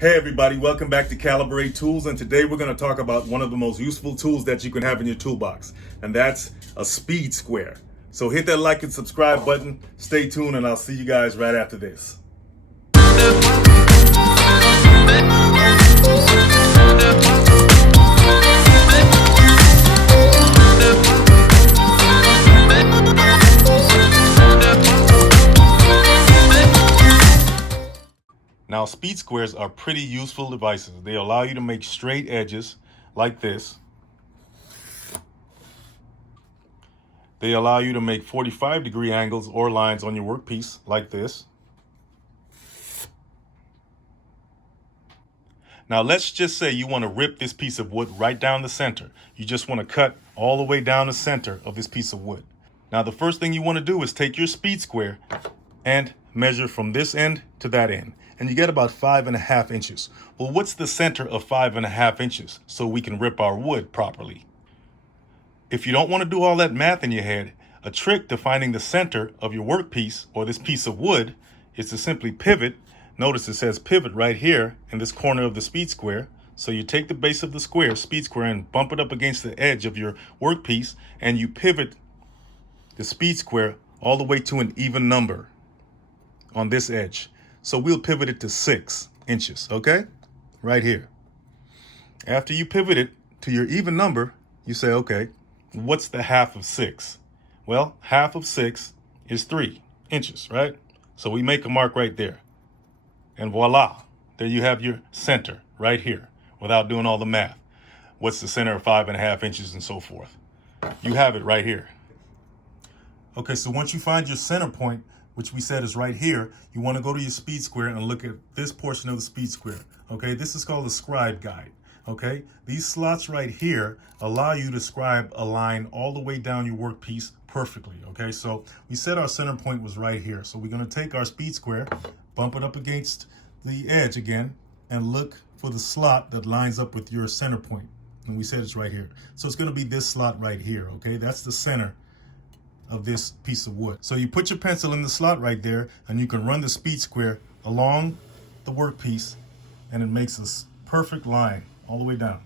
Hey everybody, welcome back to Calibrate Tools, and today we're going to talk about one of the most useful tools that you can have in your toolbox, and that's a speed square. So hit that like and subscribe button, stay tuned, and I'll see you guys right after this. Now, speed squares are pretty useful devices. They allow you to make straight edges like this. They allow you to make 45-degree angles or lines on your workpiece like this. Now, let's just say you want to rip this piece of wood right down the center. You just want to cut all the way down the center of this piece of wood. Now, the first thing you want to do is take your speed square and measure from this end to that end. And you get about 5.5 inches. Well, what's the center of 5.5 inches so we can rip our wood properly? If you don't want to do all that math in your head, a trick to finding the center of your workpiece or this piece of wood is to simply pivot. Notice it says pivot right here in this corner of the speed square. So you take the base of the square, speed square, and bump it up against the edge of your workpiece, and you pivot the speed square all the way to an even number on this edge. So we'll pivot it to 6 inches, okay? Right here. After you pivot it to your even number, you say, okay, what's the half of 6? Well, half of 6 is 3 inches, right? So we make a mark right there. And voila, there you have your center right here without doing all the math. What's the center of 5.5 inches and so forth? You have it right here. Okay, so once you find your center point, which we said is right here, you want to go to your speed square and look at this portion of the speed square. Okay, this is called the scribe guide. Okay, these slots right here allow you to scribe a line all the way down your workpiece perfectly. Okay, so we said our center point was right here. So we're going to take our speed square, bump it up against the edge again, and look for the slot that lines up with your center point. And we said it's right here. So it's going to be this slot right here. Okay, that's the center of this piece of wood. So you put your pencil in the slot right there, and you can run the speed square along the workpiece, and it makes a perfect line all the way down.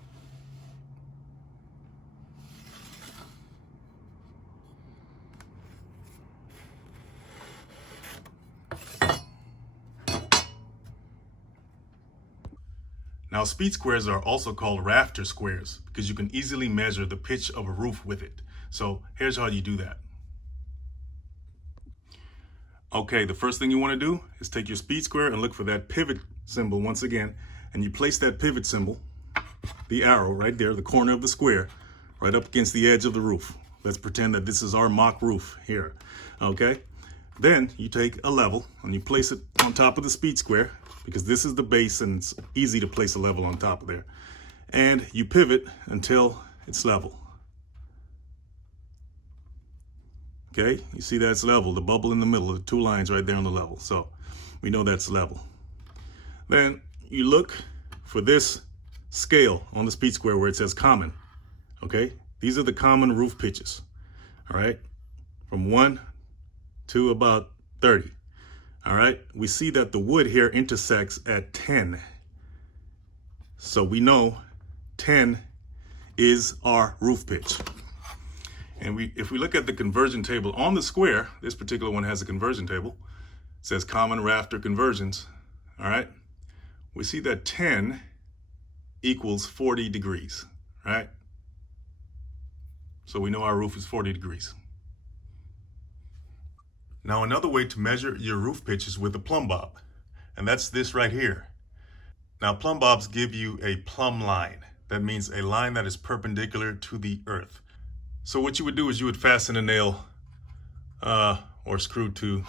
Now, speed squares are also called rafter squares because you can easily measure the pitch of a roof with it. So here's how you do that. Okay, the first thing you want to do is take your speed square and look for that pivot symbol once again, and you place that pivot symbol, the arrow right there, the corner of the square, right up against the edge of the roof. Let's pretend that this is our mock roof here, okay? Then you take a level and you place it on top of the speed square because this is the base and it's easy to place a level on top of there. And you pivot until it's level. Okay, you see that's level, the bubble in the middle, the 2 lines right there on the level. So we know that's level. Then you look for this scale on the speed square where it says common. Okay, these are the common roof pitches. All right, from 1 to about 30. All right, we see that the wood here intersects at 10. So we know 10 is our roof pitch. And if we look at the conversion table on the square, this particular one has a conversion table. It says common rafter conversions. All right. We see that 10 equals 40 degrees, right? So we know our roof is 40 degrees. Now, another way to measure your roof pitch is with a plumb bob. And that's this right here. Now, plumb bobs give you a plumb line. That means a line that is perpendicular to the earth. So what you would do is you would fasten a nail or screw to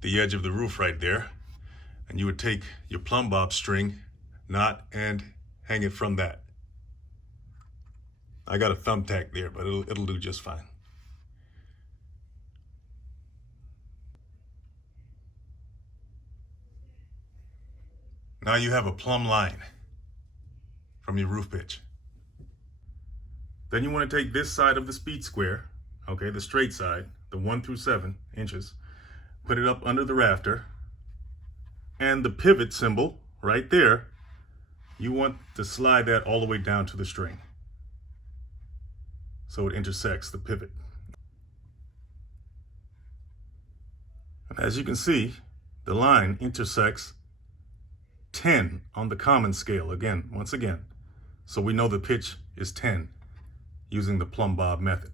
the edge of the roof right there. And you would take your plumb bob string, knot, and hang it from that. I got a thumbtack there, but it'll do just fine. Now you have a plumb line from your roof pitch. Then you want to take this side of the speed square, okay, the straight side, the 1 through 7 inches, put it up under the rafter, and the pivot symbol right there, you want to slide that all the way down to the string so it intersects the pivot. And as you can see, the line intersects 10 on the common scale once again. So we know the pitch is 10 using the plumb bob method.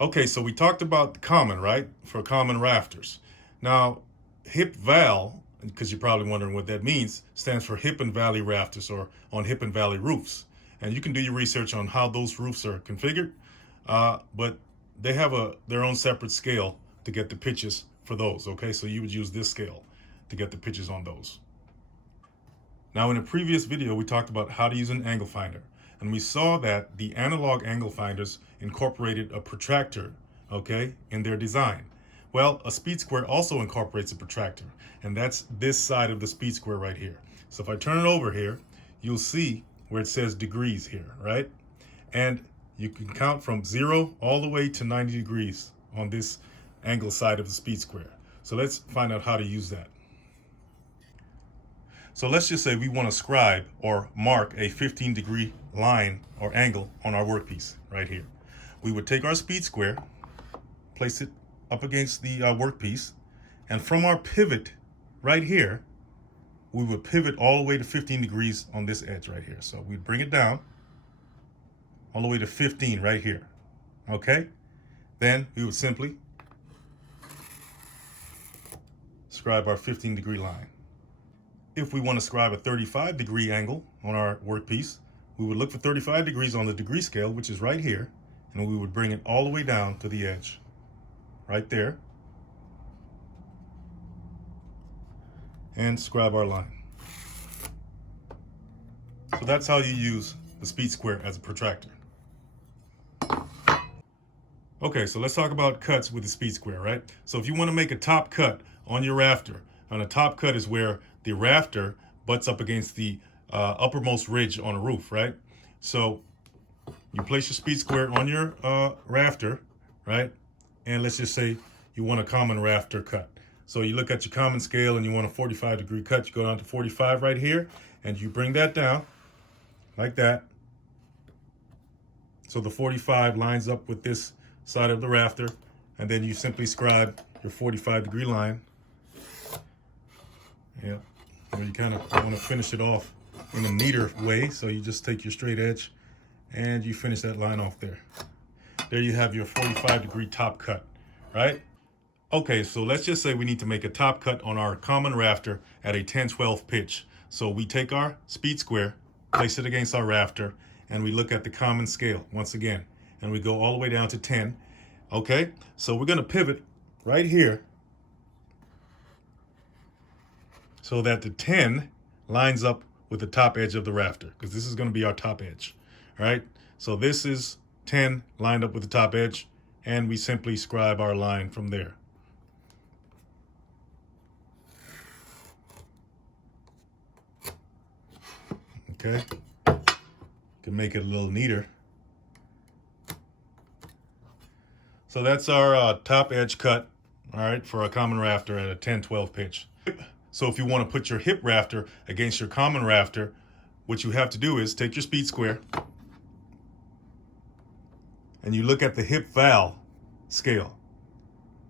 Okay, so we talked about the common, right? For common rafters. Now, hip-val, because you're probably wondering what that means, stands for hip and valley rafters, or on hip and valley roofs. And you can do your research on how those roofs are configured, but they have their own separate scale to get the pitches for those, okay? So you would use this scale to get the pitches on those. Now, in a previous video, we talked about how to use an angle finder, and we saw that the analog angle finders incorporated a protractor, okay, in their design. Well, a speed square also incorporates a protractor, and that's this side of the speed square right here. So if I turn it over here, you'll see where it says degrees here, right? And you can count from 0 all the way to 90 degrees on this angle side of the speed square. So let's find out how to use that. So let's just say we want to scribe or mark a 15-degree line or angle on our workpiece right here. We would take our speed square, place it up against the workpiece, and from our pivot right here, we would pivot all the way to 15 degrees on this edge right here. So we'd bring it down all the way to 15 right here, okay? Then we would simply scribe our 15-degree line. If we want to scribe a 35-degree angle on our workpiece, we would look for 35 degrees on the degree scale, which is right here, and we would bring it all the way down to the edge, right there, and scribe our line. So that's how you use the speed square as a protractor. Okay, so let's talk about cuts with the speed square, right? So if you want to make a top cut on your rafter, and a top cut is where the rafter butts up against the uppermost ridge on a roof, right? So you place your speed square on your rafter, right? And let's just say you want a common rafter cut. So you look at your common scale and you want a 45-degree cut. You go down to 45 right here, and you bring that down like that. So the 45 lines up with this side of the rafter, and then you simply scribe your 45-degree line. Yeah, or you kind of want to finish it off in a neater way, so you just take your straight edge and you finish that line off there. There you have your 45-degree top cut, right? Okay, so let's just say we need to make a top cut on our common rafter at a 10-12 pitch. So we take our speed square, place it against our rafter, and we look at the common scale once again, and we go all the way down to 10. Okay, so we're going to pivot right here so that the 10 lines up with the top edge of the rafter, because this is going to be our top edge, all right? So this is 10 lined up with the top edge, and we simply scribe our line from there. Okay, can make it a little neater. So that's our top edge cut, all right, for a common rafter at a 10-12 pitch. So if you want to put your hip rafter against your common rafter, what you have to do is take your speed square and you look at the hip-val scale,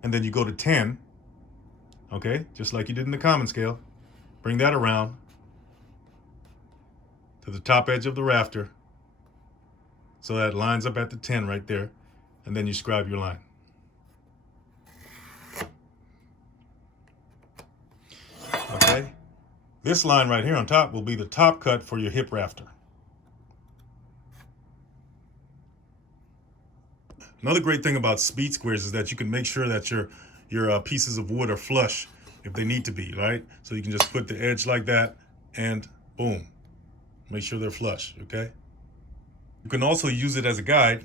and then you go to 10, okay, just like you did in the common scale. Bring that around to the top edge of the rafter so that it lines up at the 10 right there, and then you scribe your line. Okay, this line right here on top will be the top cut for your hip rafter. Another great thing about speed squares is that you can make sure that your pieces of wood are flush if they need to be, right? So you can just put the edge like that and boom, make sure they're flush, okay? You can also use it as a guide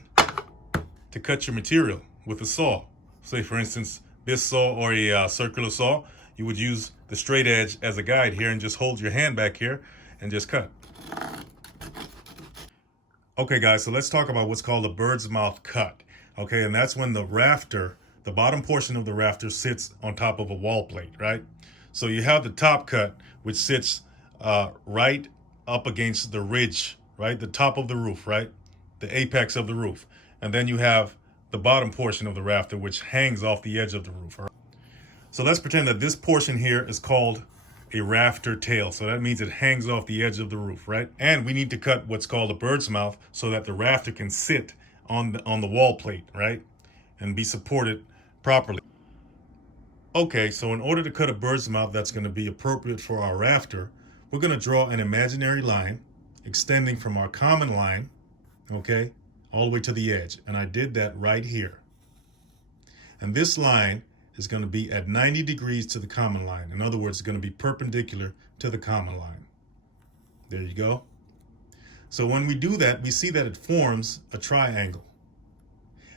to cut your material with a saw. Say for instance, this saw or a circular saw, you would use the straight edge as a guide here and just hold your hand back here and just cut. Okay guys, so let's talk about what's called a bird's mouth cut. Okay, and that's when the rafter, the bottom portion of the rafter sits on top of a wall plate, right? So you have the top cut, which sits right up against the ridge, right? The top of the roof, right? The apex of the roof. And then you have the bottom portion of the rafter, which hangs off the edge of the roof. Right? So let's pretend that this portion here is called a rafter tail. So that means it hangs off the edge of the roof, right? And we need to cut what's called a bird's mouth so that the rafter can sit on the wall plate, right? And be supported properly. Okay, so in order to cut a bird's mouth that's going to be appropriate for our rafter, we're going to draw an imaginary line extending from our common line, okay, all the way to the edge. And I did that right here. And this line is going to be at 90 degrees to the common line. In other words, it's going to be perpendicular to the common line. There you go. So when we do that, we see that it forms a triangle.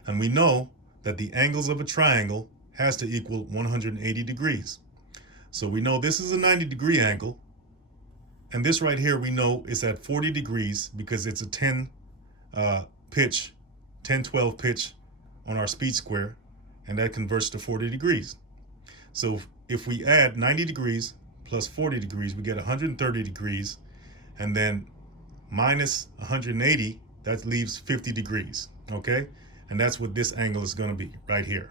And we know that the angles of a triangle has to equal 180 degrees. So we know this is a 90-degree angle. And this right here we know is at 40 degrees because it's a 10-12 pitch on our speed square, and that converts to 40 degrees. So if we add 90 degrees plus 40 degrees, we get 130 degrees, and then minus 180, that leaves 50 degrees, okay? And that's what this angle is going to be right here.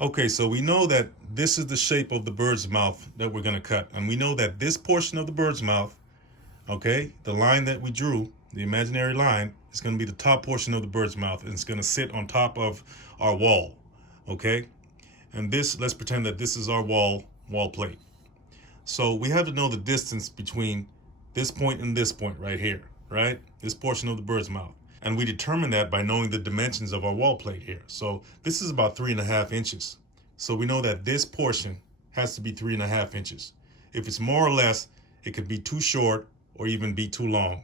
Okay, so we know that this is the shape of the bird's mouth that we're going to cut. And we know that this portion of the bird's mouth, okay, the line that we drew, the imaginary line, is going to be the top portion of the bird's mouth, and it's going to sit on top of our wall, okay? And this, let's pretend that this is our wall plate. So we have to know the distance between this point and this point right here, right? This portion of the bird's mouth. And we determine that by knowing the dimensions of our wall plate here. So this is about 3.5 inches. So we know that this portion has to be 3.5 inches. If it's more or less, it could be too short or even be too long.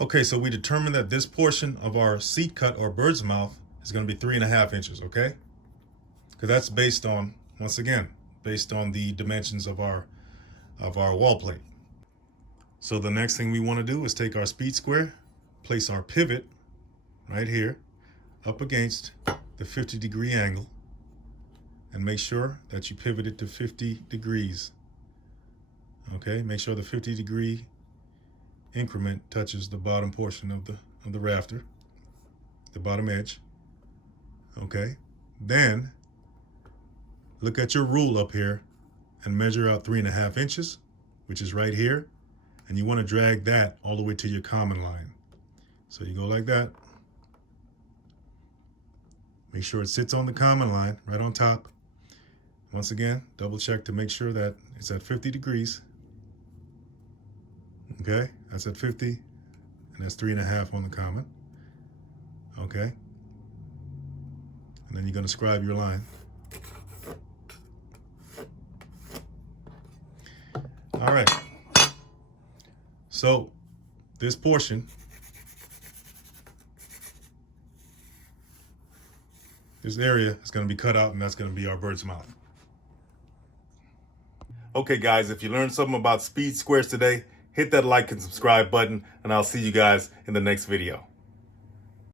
Okay, so we determined that this portion of our seat cut or bird's mouth is going to be 3.5 inches, okay? Because that's based on, once again, based on the dimensions of our wall plate. So the next thing we want to do is take our speed square, place our pivot right here up against the 50-degree angle, and make sure that you pivot it to 50 degrees. Okay, make sure the 50-degree increment touches the bottom portion of the rafter, the bottom edge. Okay, then look at your rule up here and measure out 3.5 inches, which is right here, and you want to drag that all the way to your common line. So you go like that. Make sure it sits on the common line, right on top. Once again, double check to make sure that it's at 50 degrees. Okay, that's at 50, and that's 3.5 on the common. Okay. And then you're going to scribe your line. All right. So this portion, this area is going to be cut out, and that's going to be our bird's mouth. Okay, guys, if you learned something about speed squares today, hit that like and subscribe button, and I'll see you guys in the next video.